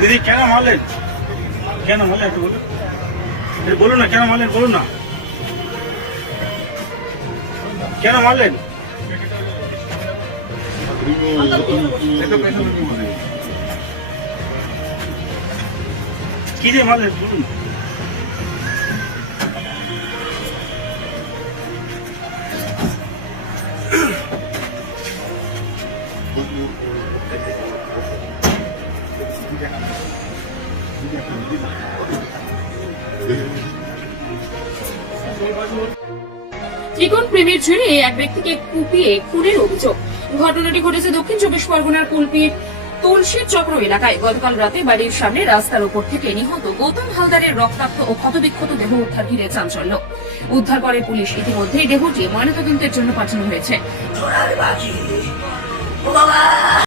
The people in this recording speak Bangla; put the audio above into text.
দিদি কেন মারলেন? কেন মারলেন একটু বলুন, বলুন না কেন মারলেন, বলুন না কেন মারলেন? কি দিয়ে মারলেন বলুন? ত্রিকোণ প্রেমের জেরে এক ব্যক্তিকে কুপিয়ে খুনের অভিযোগ। ঘটনাটি ঘটেছে দক্ষিণ চব্বিশ পরগনার কুলপির তুলসী চক্র এলাকায়। গতকাল রাতে বাড়ির সামনে রাস্তার উপর থেকে নিহত গৌতম হালদারের রক্তাক্ত ও ক্ষতবিক্ষত দেহ উদ্ধার ঘিরে চাঞ্চল্য। উদ্ধার করে পুলিশ। ইতিমধ্যেই দেহটি ময়নাতদন্তের জন্য পাঠানো হয়েছে।